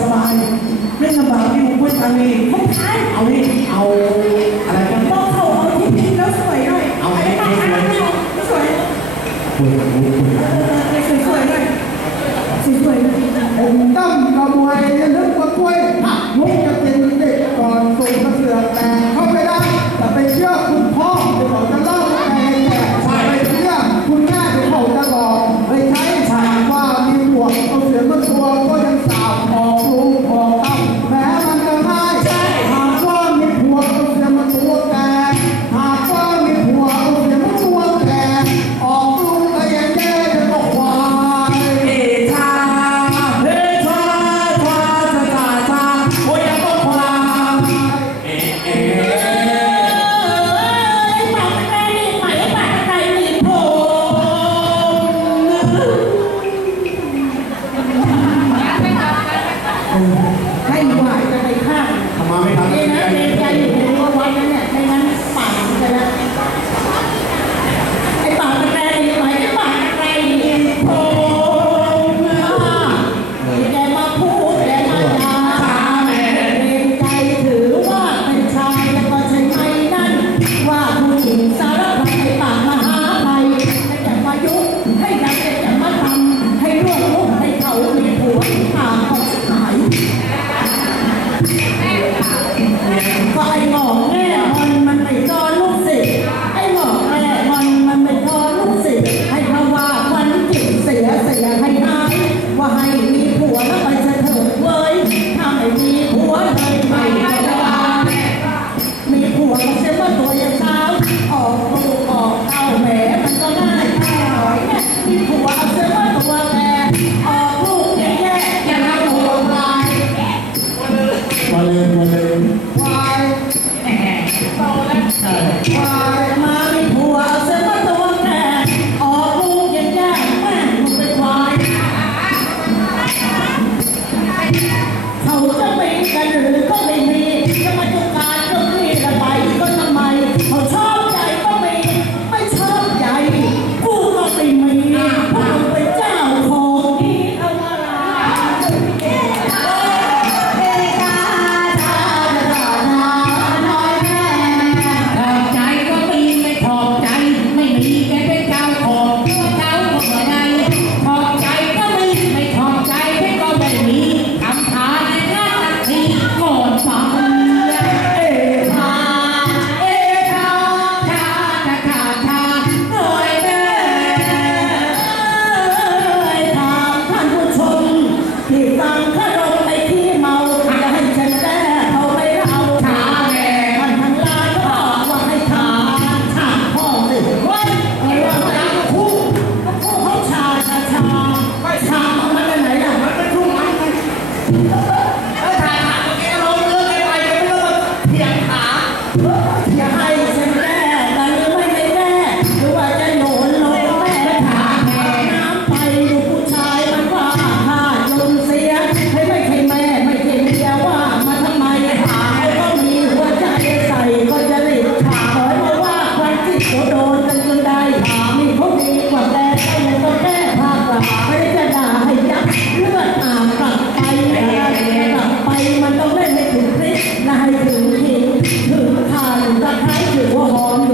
สบายๆไม่สบายที่ผมพูดอะไรเขาเอานี่เอาอะไร 谢谢谢谢谢谢谢谢谢谢谢谢谢谢 นะไปมันต้องเล่นให้ถึงพริกนะให้ถึงเหินถึงทานตะไคร้ถึงหัวหอม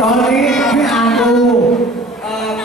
ตอนนี้พี่อาร์ตูเอ่อ